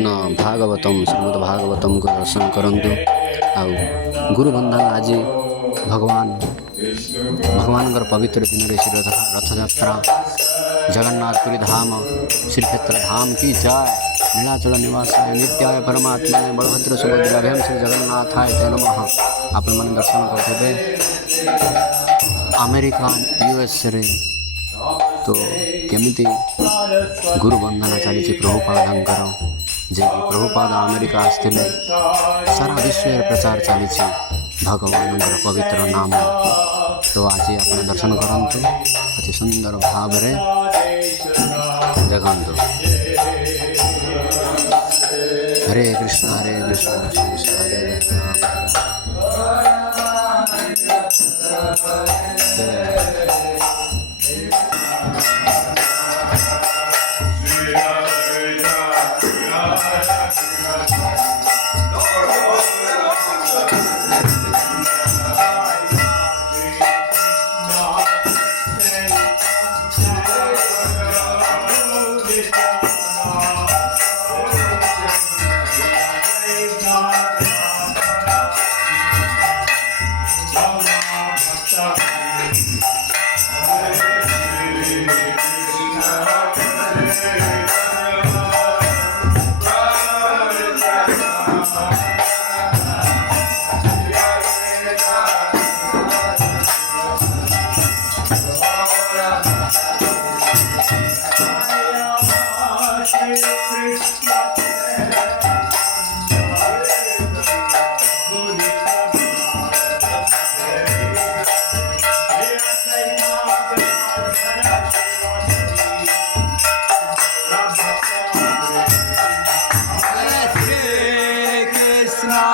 कृष्ण भागवतम श्रीमद भागवतम को दर्शन करंतु। आउ गुरु बंधन आज भगवान पवित्र दिन में श्री रथयात्रा जगन्नाथपुरी धाम श्रीक्षेत्र धाम की जय। नीलाचल निवासाय नित्याय परमात्मा बलभद्र सुभद्राभ्याम श्री जगन्नाथाय ते नमः। आपण मैंने दर्शन करते अमेरिका यूएसए रे तो केमिति गुरु वंदना चली प्रभुपादंकर जे प्रभुपाद अमेरिका आसते सारा विश्व प्रचार चली भगवान पवित्र नाम। तो आज आप दर्शन करंतु अति सुंदर भाव रे देखंतु। हरे कृष्ण कृष्ण कृष्ण हरे Krishna